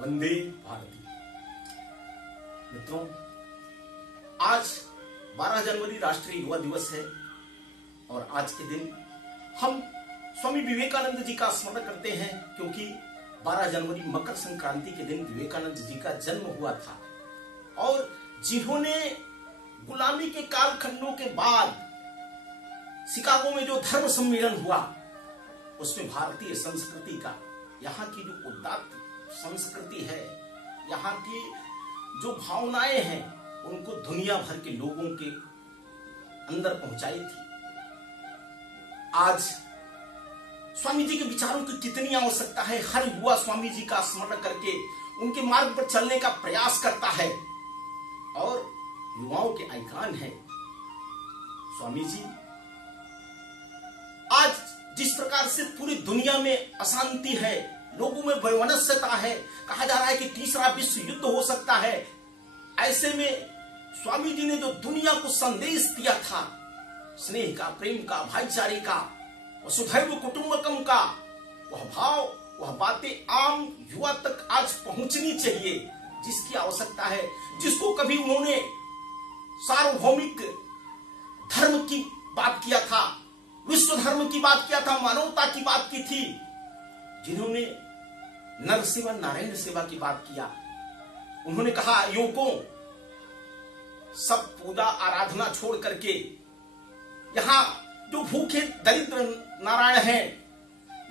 वंदे भारती। मित्रों, आज 12 जनवरी राष्ट्रीय युवा दिवस है और आज के दिन हम स्वामी विवेकानंद जी का स्मरण करते हैं, क्योंकि 12 जनवरी मकर संक्रांति के दिन विवेकानंद जी का जन्म हुआ था और जिन्होंने गुलामी के कालखंडों के बाद शिकागो में जो धर्म सम्मेलन हुआ उसमें भारतीय संस्कृति का, यहाँ की जो उदात्त संस्कृति है, यहाँ की जो भावनाएं हैं, उनको दुनिया भर के लोगों के अंदर पहुंचाई थी। आज स्वामी जी के विचारों की कितनी आवश्यकता है। हर युवा स्वामी जी का स्मरण करके उनके मार्ग पर चलने का प्रयास करता है और युवाओं के आइकॉन है स्वामी जी। आज जिस प्रकार से पूरी दुनिया में अशांति है, लोगों में वैमनस्यता है, कहा जा रहा है कि तीसरा विश्व युद्ध हो सकता है, ऐसे में स्वामी जी ने जो दुनिया को संदेश दिया था स्नेह का, प्रेम का, भाईचारे का, वसुधैव कुटुंबकम का, वह भाव, वह बातें आम युवा तक आज पहुंचनी चाहिए, जिसकी आवश्यकता है, जिसको कभी उन्होंने सार्वभौमिक धर्म की बात किया था, विश्व धर्म की बात किया था, मानवता की बात की थी, जिन्होंने नर सेवा नारायण सेवा की बात किया। उन्होंने कहा युवकों, सब पूजा आराधना छोड़ करके यहां जो भूखे दरिद्र नारायण हैं,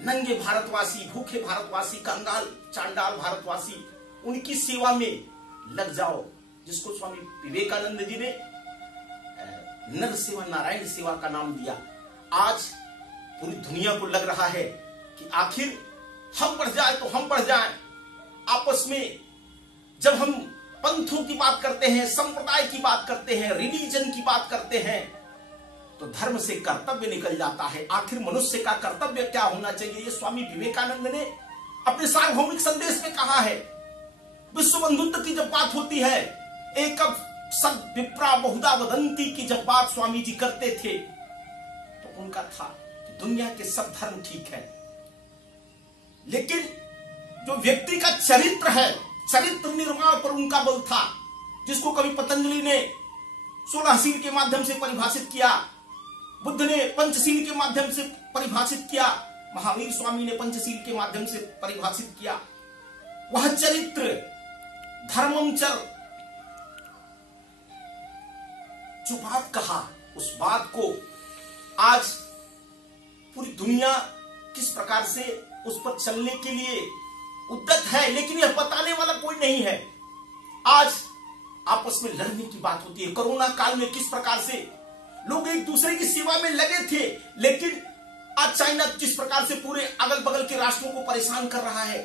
नंगे भारतवासी, भूखे भारतवासी, कंगाल चांडाल भारतवासी, उनकी सेवा में लग जाओ, जिसको स्वामी विवेकानंद जी ने नर सेवा नारायण सेवा का नाम दिया। आज पूरी दुनिया को लग रहा है कि आखिर हम बढ़ जाए तो हम बढ़ जाए। आपस में जब हम पंथों की बात करते हैं, संप्रदाय की बात करते हैं, रिलीजन की बात करते हैं, तो धर्म से कर्तव्य निकल जाता है। आखिर मनुष्य का कर्तव्य क्या होना चाहिए, ये स्वामी विवेकानंद ने अपने सार्वभौमिक संदेश में कहा है। विश्व बंधुत्व की जब बात होती है, एक सब विप्रा बहुधा वदंती की जब बात स्वामी जी करते थे, तो उनका था कि दुनिया के सब धर्म ठीक है, लेकिन जो व्यक्ति का चरित्र है, चरित्र निर्माण पर उनका बल था, जिसको कभी पतंजलि ने 16 शील के माध्यम से परिभाषित किया, बुद्ध ने पंचशील के माध्यम से परिभाषित किया, महावीर स्वामी ने पंचशील के माध्यम से परिभाषित किया। वह चरित्र धर्मम चर, जो बात कहा, उस बात को आज पूरी दुनिया किस प्रकार से उस पर चलने के लिए उद्यत है, लेकिन यह बताने वाला कोई नहीं है। आज आपस में लड़ने की बात होती है। कोरोना काल में किस प्रकार से लोग एक दूसरे की सेवा में लगे थे, लेकिन आज चाइना जिस प्रकार से पूरे अगल बगल के राष्ट्रों को परेशान कर रहा है,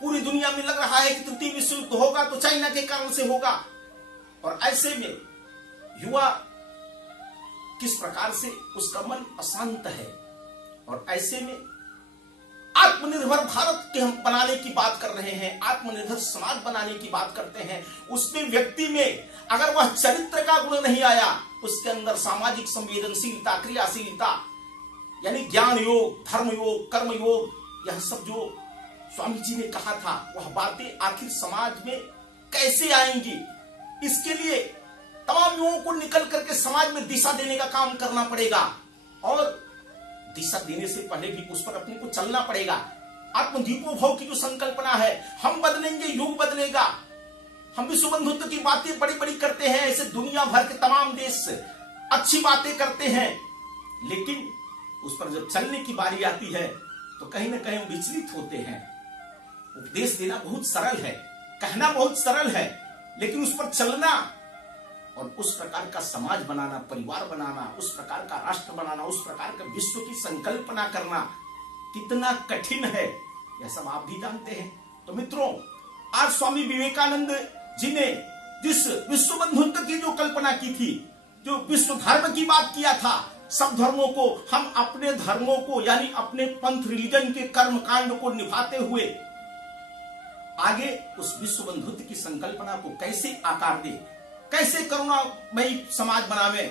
पूरी दुनिया में लग रहा है कि तृतीय विश्व युद्ध होगा तो चाइना के कारण से होगा। और ऐसे में युवा किस प्रकार से उसका मन अशांत है, और ऐसे में आत्मनिर्भर भारत के हम बनाने की बात कर रहे हैं, आत्मनिर्भर समाज बनाने की बात करते हैं। उसमें व्यक्ति में अगर वह चरित्र का गुण नहीं आया, उसके अंदर सामाजिक संवेदनशीलता, क्रियाशीलता, यानी ज्ञान योग, धर्म योग, कर्म योग, यह सब जो स्वामी जी ने कहा था, वह बातें आखिर समाज में कैसे आएंगी, इसके लिए तमाम युवाओं को निकल करके समाज में दिशा देने का काम करना पड़ेगा। और दिशा देने से पहले भी उस पर अपने को चलना पड़ेगा। आत्मदीपोभव की जो संकल्पना है, हम बदलेंगे युग बदलेगा। हम विश्व बंधुत्व की बातें बड़ी बड़ी करते हैं, ऐसे दुनिया भर के तमाम देश अच्छी बातें करते हैं, लेकिन उस पर जब चलने की बारी आती है तो कहीं ना कहीं विचलित होते हैं। उपदेश देना बहुत सरल है, कहना बहुत सरल है, लेकिन उस पर चलना और उस प्रकार का समाज बनाना, परिवार बनाना, उस प्रकार का राष्ट्र बनाना, उस प्रकार का विश्व की संकल्पना करना कितना कठिन है, यह सब आप भी जानते हैं। तो मित्रों, आज स्वामी विवेकानंद जी ने जिस विश्व बंधुत्व की जो कल्पना की थी, जो विश्व धर्म की बात किया था, सब धर्मों को, हम अपने धर्मों को यानी अपने पंथ रिलीजन के कर्म कांड को निभाते हुए आगे उस विश्व बंधुत्व की संकल्पना को कैसे आकार दे, कैसे करुणामयी समाज बनावे,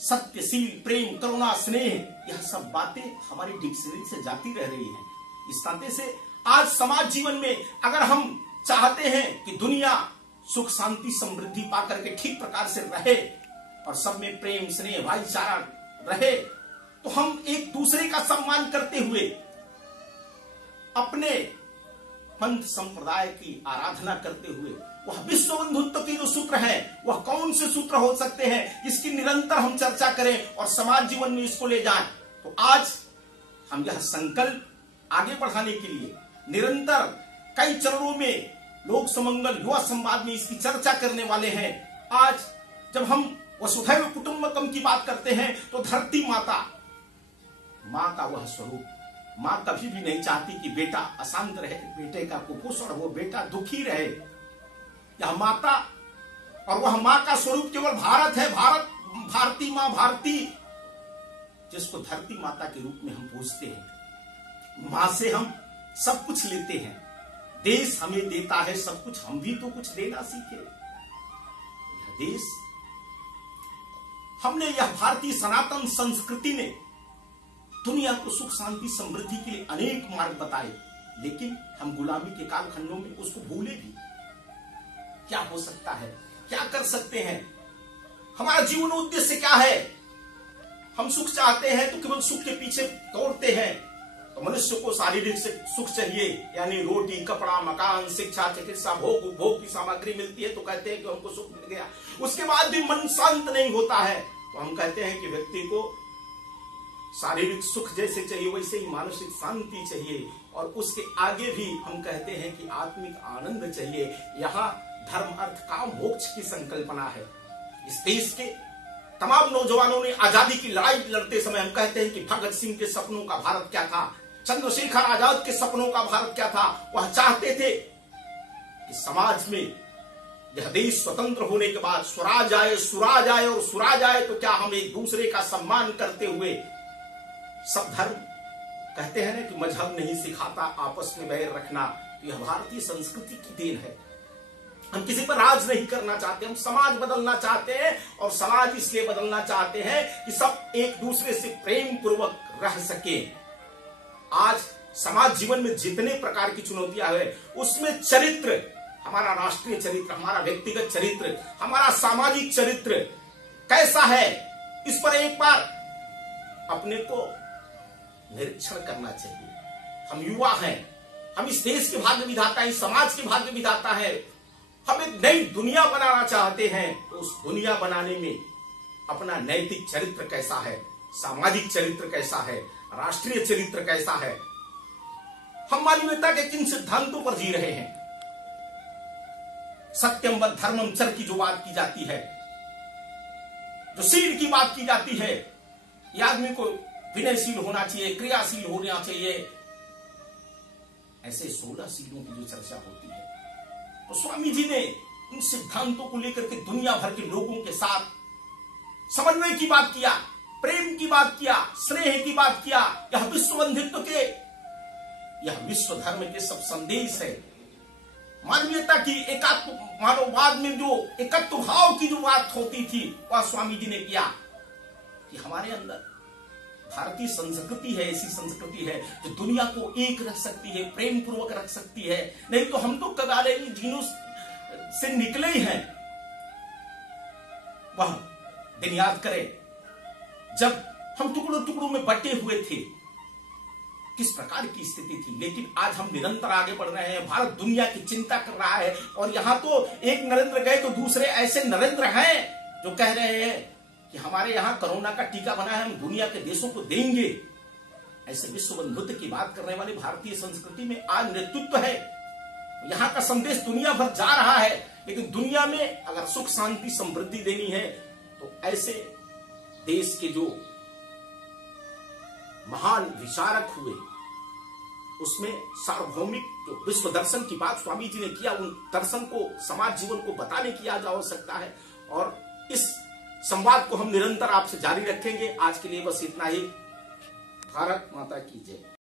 सत्यशील, प्रेम, करुणा, स्नेह, यह सब बातें हमारी डिक्शनरी से जाती रह रही हैं। इस नाते से आज समाज जीवन में अगर हम चाहते हैं कि दुनिया सुख शांति समृद्धि पाकर के ठीक प्रकार से रहे और सब में प्रेम स्नेह भाईचारा रहे, तो हम एक दूसरे का सम्मान करते हुए अपने पंथ संप्रदाय की आराधना करते हुए वह विश्व बंधुत्व के जो सूत्र है वह कौन से सूत्र हो सकते हैं जिसकी निरंतर हम चर्चा करें और समाज जीवन में इसको ले जाएं। तो आज हम यह संकल्प आगे बढ़ाने के लिए निरंतर कई चरणों में लोक समंगल युवा संवाद में इसकी चर्चा करने वाले हैं। आज जब हम वसुधैव कुटुंबकम की बात करते हैं तो धरती माता, मां का वह स्वरूप, मां कभी भी नहीं चाहती कि बेटा अशांत रहे, बेटे का कुपोषण हो, बेटा दुखी रहे। यह माता और वह मां का स्वरूप केवल भारत है। भारत, भारती मां, भारती, जिसको धरती माता के रूप में हम पूजते हैं। मां से हम सब कुछ लेते हैं, देश हमें देता है सब कुछ, हम भी तो कुछ देना सीखे। यह देश हमने, यह भारतीय सनातन संस्कृति ने दुनिया को सुख शांति समृद्धि के लिए अनेक मार्ग बताए, लेकिन हम गुलामी के कालखंडों में उसको भूले भी। क्या हो सकता है, क्या कर सकते हैं, हमारा जीवन उद्देश्य क्या है? हम सुख चाहते हैं तो केवल सुख के पीछे दौड़ते हैं। तो मनुष्य को शारीरिक सुख चाहिए, यानी रोटी कपड़ा मकान शिक्षा चिकित्सा भोग उपभोग की सामग्री मिलती है तो कहते हैं कि हमको सुख मिल गया। उसके बाद भी मन शांत नहीं होता है तो हम कहते हैं कि व्यक्ति को शारीरिक सुख जैसे चाहिए वैसे ही मानसिक शांति चाहिए, और उसके आगे भी हम कहते हैं कि आत्मिक आनंद चाहिए। यहाँ धर्म अर्थ काम मोक्ष की संकल्पना है। इस देश के तमाम नौजवानों ने आजादी की लड़ाई लड़ते समय हम कहते हैं कि भगत सिंह के सपनों का भारत क्या था, चंद्रशेखर आजाद के सपनों का भारत क्या था। वह चाहते थे कि समाज में यह देश स्वतंत्र होने के बाद स्वराज आए, सुराज आए, और सुराज आए तो क्या हम एक दूसरे का सम्मान करते हुए सब धर्म, कहते हैं ना कि मजहब नहीं सिखाता आपस में बैर रखना, तो यह भारतीय संस्कृति की देन है। हम किसी पर राज नहीं करना चाहते, हम समाज बदलना चाहते हैं, और समाज इसलिए बदलना चाहते हैं कि सब एक दूसरे से प्रेम पूर्वक रह सके। आज समाज जीवन में जितने प्रकार की चुनौतियां है उसमें चरित्र, हमारा राष्ट्रीय चरित्र, हमारा व्यक्तिगत चरित्र, हमारा सामाजिक चरित्र कैसा है, इस पर एक बार अपने को निरीक्षण करना चाहिए। हम युवा हैं, हम इस देश के भाग्य विधाता हैं, इस समाज के भाग्य विधाता हैं। हम एक नई दुनिया बनाना चाहते हैं, तो उस दुनिया बनाने में अपना नैतिक चरित्र कैसा है, सामाजिक चरित्र कैसा है, राष्ट्रीय चरित्र कैसा है, हम मानवीयता के किन सिद्धांतों पर जी रहे हैं। सत्यम व धर्मम चर की जो बात की जाती है, जो शील की बात की जाती है, ये आदमी को विनयशील होना चाहिए, क्रियाशील होना चाहिए, ऐसे 16 शीलों की जो चर्चा होती है। तो स्वामी जी ने इन सिद्धांतों को लेकर के दुनिया भर के लोगों के साथ समन्वय की बात किया, प्रेम की बात किया, स्नेह की बात किया। यह विश्व बंधुत्व के, यह विश्व धर्म के सब संदेश है। मानवीयता की एकात्म, मानववाद में जो एकत्व भाव की जो बात होती थी वह स्वामी जी ने किया कि हमारे अंदर भारतीय संस्कृति है, ऐसी संस्कृति है जो दुनिया को एक रख सकती है, प्रेम पूर्वक रख सकती है। नहीं तो हम तो कबाले जीनों से निकले ही हैं। वह दिन याद करें जब हम टुकड़ों टुकड़ों में बटे हुए थे, किस प्रकार की स्थिति थी, लेकिन आज हम निरंतर आगे बढ़ रहे हैं। भारत दुनिया की चिंता कर रहा है, और यहां तो एक नरेंद्र गए तो दूसरे ऐसे नरेंद्र हैं जो कह रहे हैं कि हमारे यहां कोरोना का टीका बना है, हम दुनिया के देशों को देंगे। ऐसे विश्व बंधुत्व की बात करने वाली भारतीय संस्कृति में आज नेतृत्व है। यहां का संदेश दुनिया भर जा रहा है, लेकिन दुनिया में अगर सुख शांति समृद्धि देनी है तो ऐसे देश के जो महान विचारक हुए उसमें सार्वभौमिक जो विश्व दर्शन की बात स्वामी जी ने किया, उन दर्शन को समाज जीवन को बताने की आज आवश्यकता है। और इस संवाद को हम निरंतर आपसे जारी रखेंगे। आज के लिए बस इतना ही। भारत माता की जय।